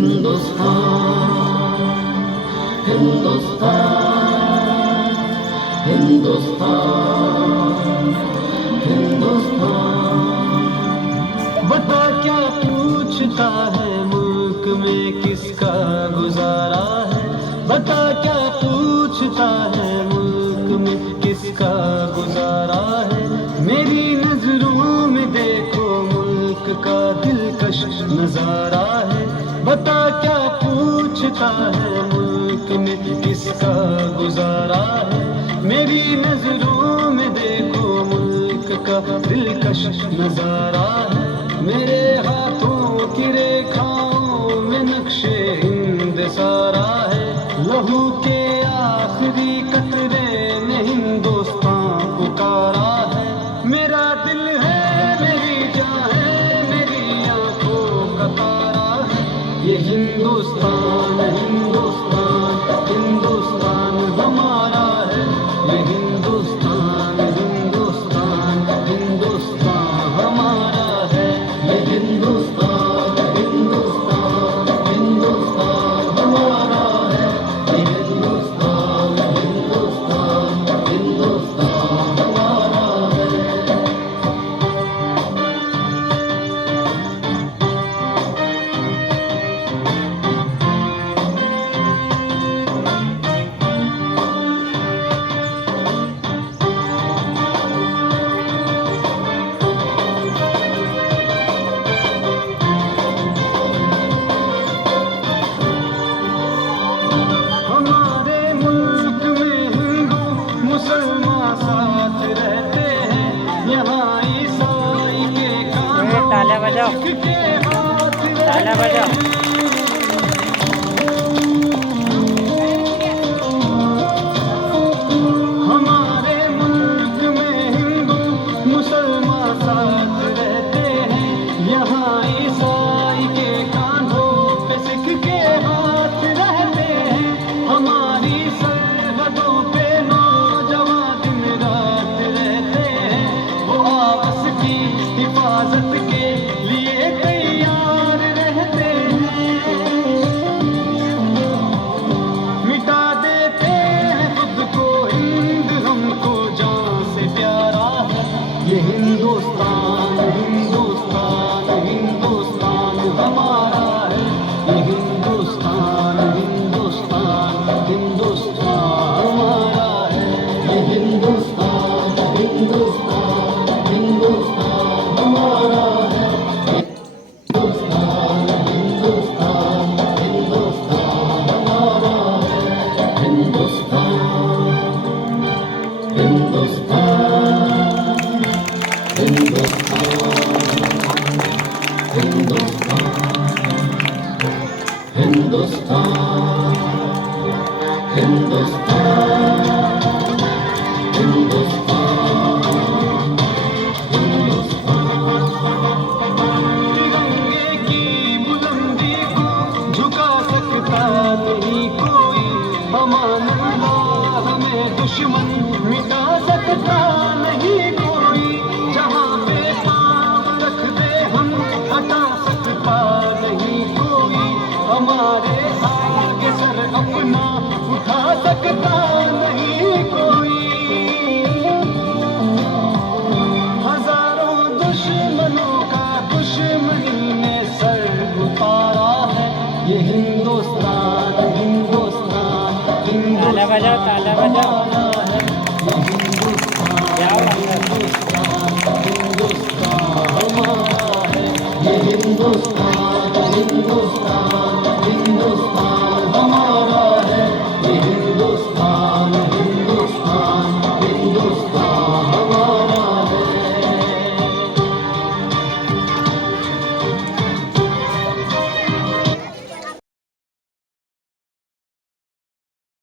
हिंदुस्तान हिंदुस्तान हिंदुस्तान हिंदुस्तान। बता क्या पूछता है मुल्क में किसका गुजारा है। बता क्या पूछता है मुल्क में किसका गुजारा है। मेरी नजरों में देखो मुल्क का दिलकश नजारा है। बता क्या पूछता है मुल्क में किसका गुजारा है। मेरी नजरों में देखो मुल्क का दिलकश नजारा है। मेरे हाथों की रेखाओं में नक्शे हिंद सारा है। लहू के आखिरी कतरे में हिंदुस्तान पुकारा है। मेरा दिल है मेरी जान है मेरी आंखों का तारा है। ये हिंदुस्तान हिंदुस्तान हिंदुस्तान हमारा है। ये हिंदुस्तान हिंदुस्तान हिंदुस्तान हमारा है। ये हिंदुस्तान हिंदुस्तान हिंदुस्तान हमारा है। ये हिंदुस्तान हिंदुस्तान हिंदुस्तान हमारा है। हमारे मुल्क में हिंदू मुसलमान साथ रहते हैं। यहाँ ईसाई के कानों तालियां बजाओ, सिख के हाथ तालियां बजाओ। हमारे मुल्क में हिंदू मुसलमान साथ रहते हैं। यहाँ ईसाई के कांधों पे सिख के हाथ रहते हैं। हमारी सरहदों पे नौजवान दिन रात रहते हैं। वो आपस की हिफाजत के लिए तैयार रहते हैं। मिटा देते हैं खुद को हिंद हमको जान से प्यारा है। ये हिंदुस्तान हिंदुस्तान हिंदुस्तान हमारा है। ये हिंदुस्तान हिंदुस्तान हिंदुस्तान हमारा है। ये हिंदुस्तान हिंदुस्तान हिंदुस्तान हमारा है। हिंदुस्तान हिंदुस्तान हिंदुस्तान हमारा है। हिंदुस्तान हिंदुस्तान हिंदुस्तान हिंदुस्तान हिंदुस्तान तिरंगे की बुलंदी को झुका सकता नहीं कोई। अमान अल्लाह हमें दुश्मन मिटा सकता नहीं कोई। जहाँ पे पाँव रख दे हम हटा सकता नहीं कोई। हमारे आगे सर अपना उठा सकता नहीं कोई। हजारों दुश्मनों का दुश्मनी ने सर उतारा है। ये हिंदुस्तान हिंदुस्तान तालियां बजाओ, तालियां बजाओ। हमारा है। ये हिंदुस्तान जाओ अंदर। हिंदुस्तान हिंदुस्तान हमारा है। ये हिंदुस्तान हिंदुस्तान